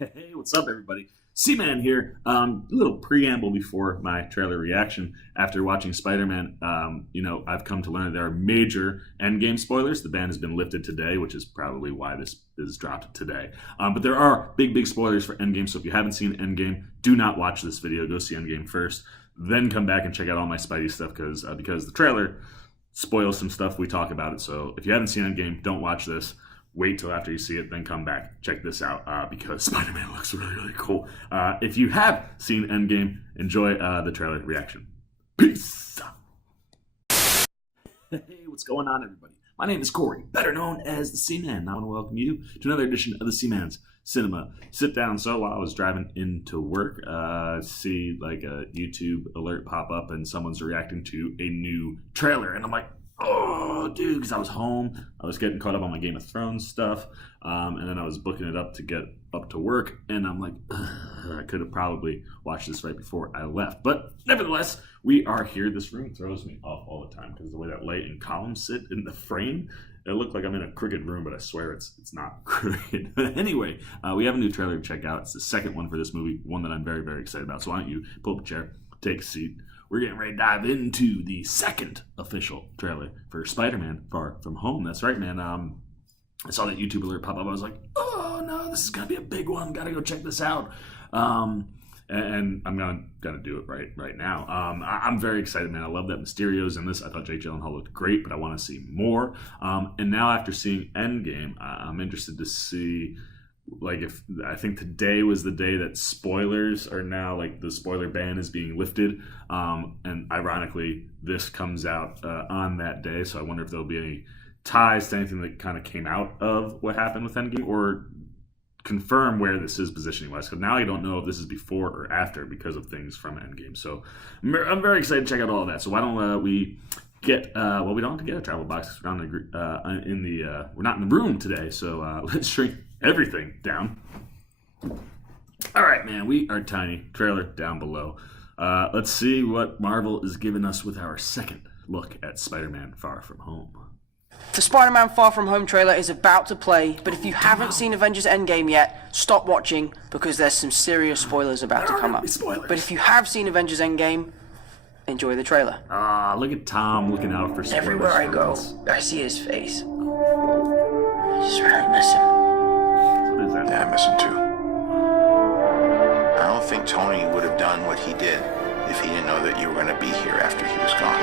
Hey, what's up, everybody? C-Man here. A little preamble before my trailer reaction. After watching Spider-Man, I've come to learn that there are major Endgame spoilers. The ban has been lifted today, which is probably why this is dropped today. But there are big spoilers for Endgame, so if you haven't seen Endgame, do not watch this video. Go see Endgame first, then come back and check out all my Spidey stuff, because the trailer spoils some stuff. We talk about it, so if you haven't seen Endgame, don't watch this. Wait till after you see it, then come back. Check this out because Spider-Man looks really cool. If you have seen Endgame, enjoy the trailer reaction. Peace! Hey, what's going on, everybody? My name is Corey, better known as the C-Man. I want to welcome you to another edition of the C-Man's Cinema Sit-Down. So while I was driving into work, see like a YouTube alert pop up and someone's reacting to a new trailer. And I'm like, oh, dude, because I was home. I was getting caught up on my Game of Thrones stuff. And then I was booking it up to get up to work. And I'm like, I could have probably watched this right before I left. But nevertheless, we are here. This room throws me off all the time because the way that light and columns sit in the frame, it looked like I'm in a crooked room, but I swear it's not crooked. Anyway, we have a new trailer to check out. It's the second one for this movie, one that I'm very excited about. So why don't you pull up a chair, take a seat. We're getting ready to dive into the second official trailer for Spider-Man Far From Home. That's right, man. I saw that YouTube alert pop up. I was like, oh no, this is gonna be a big one. Gotta go check this out. And I'm gonna do it right now. I'm very excited, man. I love that Mysterio's in this. I thought Jake Gyllenhaal looked great, but I want to see more. And now after seeing Endgame, I'm interested to see. Like, if I think today was the day that spoilers are now, like, the spoiler ban is being lifted, and ironically this comes out on that day, so I wonder if there'll be any ties to anything that kind of came out of what happened with Endgame, or confirm where this is positioning wise, because now I don't know if this is before or after because of things from Endgame. So I'm very excited to check out all of that. So why don't we get we don't have to get a travel box. We're not we're not in the room today, so let's shrink everything down. All right, man, we are tiny. Trailer down below. Let's see what Marvel is giving us with our second look at Spider-Man Far From Home. The Spider-Man Far From Home trailer is about to play, but if you haven't seen Avengers Endgame yet, stop watching because there's some serious spoilers about to come up. But if you have seen Avengers Endgame, enjoy the trailer. Look at Tom looking out for spoilers. Everywhere I go, I see his face. I just really miss him. What is that? Yeah, I miss him too. I don't think Tony would have done what he did if he didn't know that you were going to be here after he was gone.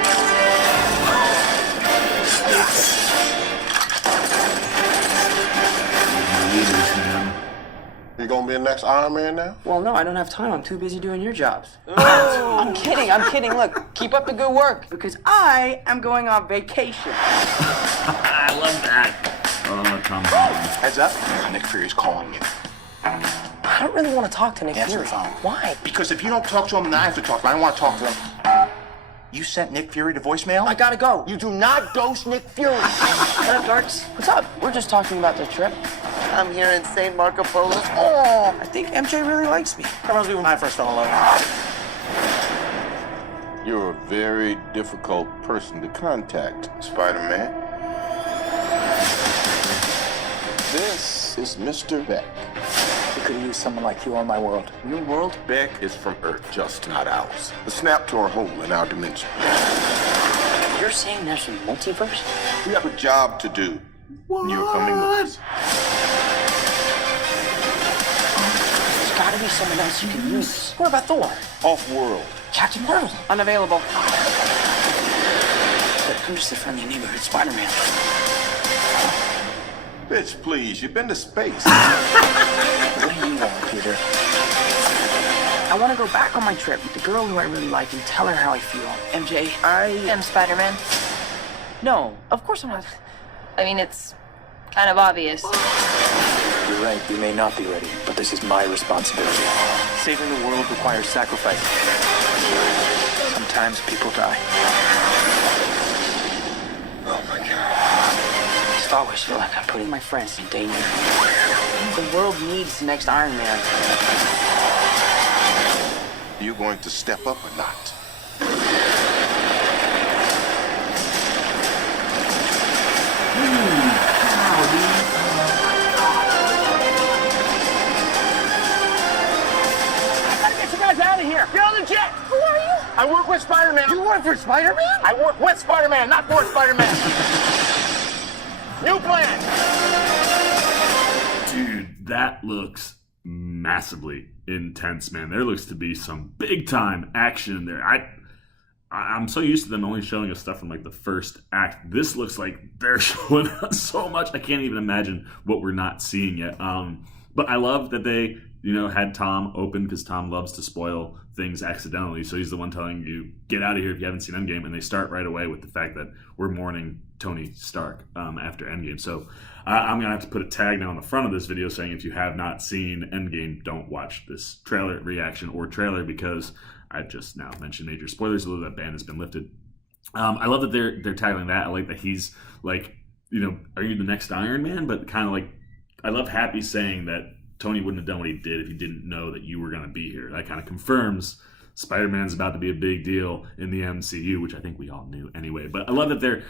You gonna be the next Iron Man now? Well, no, I don't have time. I'm too busy doing your jobs. I'm kidding. Look, keep up the good work because I am going on vacation. I love that. Oh, Tom Holland. Heads up, Nick Fury's calling you. I don't really want to talk to Nick Answer Fury. the phone. Why? Because if you don't talk to him, then I have to talk to him. I don't want to talk to him. You sent Nick Fury to voicemail? I gotta go. You do not ghost Nick Fury. What up, Darks? What's up? We're just talking about the trip. I'm here in St. Marco Polo. Oh, I think MJ really likes me. That reminds me when I first fell in love. You're a very difficult person to contact, Spider-Man. This is Mr. Beck. I could use someone like you on my world. Your world? Beck is from Earth, just not ours. The snap tore a hole in our dimension. You're saying there's a multiverse? We have a job to do. What? You're coming with us. There's gotta be someone else you can use. What about Thor? Off-world. Captain Marvel. Unavailable. But I'm just a friendly neighborhood Spider-Man. Bitch, please, you've been to space. What do you want, Peter? I want to go back on my trip with the girl who I really like and tell her how I feel. MJ, I am Spider-Man. No, of course I'm not. I mean, it's kind of obvious. You're right, we may not be ready, but this is my responsibility. Saving the world requires sacrifice. Sometimes people die. Oh my God. I always feel like I'm putting my friends in danger. The world needs the next Iron Man. You going to step up or not? here. Get on the jet. Who are you? I work with Spider-Man. You work for Spider-Man? I work with Spider-Man, not for Spider-Man. New plan. Dude, that looks massively intense, man. There looks to be some big time action in there. I'm so used to them only showing us stuff from like the first act. This looks like they're showing us so much. I can't even imagine what we're not seeing yet. But I love that they, had Tom open, because Tom loves to spoil things accidentally. So he's the one telling you, get out of here if you haven't seen Endgame. And they start right away with the fact that we're mourning Tony Stark after Endgame. So I'm going to have to put a tag now on the front of this video saying if you have not seen Endgame, don't watch this trailer reaction or trailer, because I just now mentioned major spoilers, although that ban has been lifted. I love that they're tackling that. I like that he's like, are you the next Iron Man? But kind of like, I love Happy saying that Tony wouldn't have done what he did if he didn't know that you were going to be here. That kind of confirms Spider-Man's about to be a big deal in the MCU, which I think we all knew anyway. But I love that they're,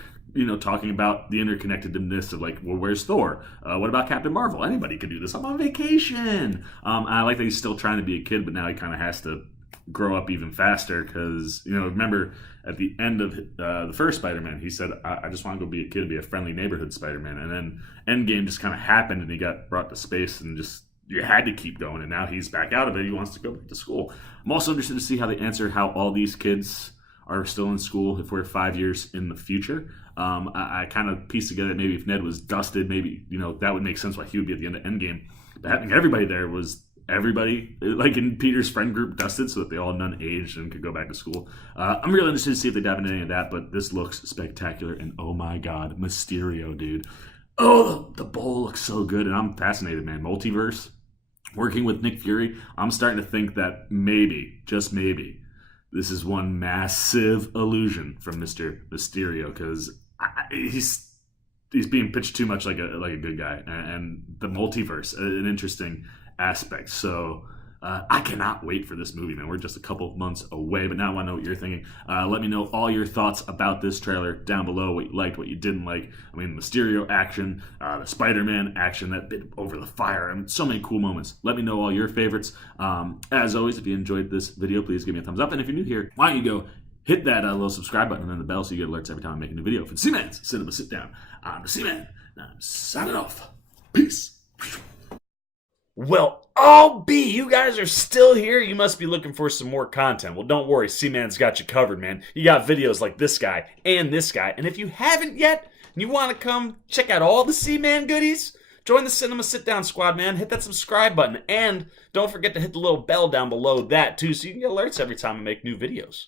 talking about the interconnectedness of like, well, where's Thor? What about Captain Marvel? Anybody could do this. I'm on vacation. I like that he's still trying to be a kid, but now he kind of has to grow up even faster because, remember at the end of the first Spider-Man, he said, I just want to go be a kid, be a friendly neighborhood Spider-Man. And then Endgame just kind of happened and he got brought to space and just, you had to keep going. And now he's back out of it. He wants to go back to school. I'm also interested to see how they answer how all these kids are still in school if we're 5 years in the future. I kind of pieced together maybe if Ned was dusted, maybe, that would make sense why he would be at the end of Endgame. But having everybody there was everybody, like in Peter's friend group, dusted so that they all none aged and could go back to school. I'm really interested to see if they dive into any of that, but this looks spectacular. And oh my God, Mysterio, dude. Oh, the bowl looks so good. And I'm fascinated, man. Multiverse, working with Nick Fury, I'm starting to think that maybe, just maybe, this is one massive illusion from Mr. Mysterio, because he's being pitched too much like a good guy, and the multiverse, an interesting aspect. So I cannot wait for this movie, man. We're just a couple months away, but now I want to know what you're thinking. Let me know all your thoughts about this trailer down below, what you liked, what you didn't like. I mean, Mysterio action, the Spider-Man action, that bit over the fire. I mean, so many cool moments. Let me know all your favorites. As always, if you enjoyed this video, please give me a thumbs up. And if you're new here, why don't you go hit that little subscribe button and then the bell so you get alerts every time I make a new video. For the C-Man's Cinema Sit Down, I'm the C-Man, and I'm signing off. Peace. Well, you guys are still here. You must be looking for some more content. Well, don't worry. C-Man's got you covered, man. You got videos like this guy and this guy. And if you haven't yet, and you want to come check out all the C-Man goodies, join the Cinema Sit Down squad, man. Hit that subscribe button. And don't forget to hit the little bell down below that, too, so you can get alerts every time I make new videos.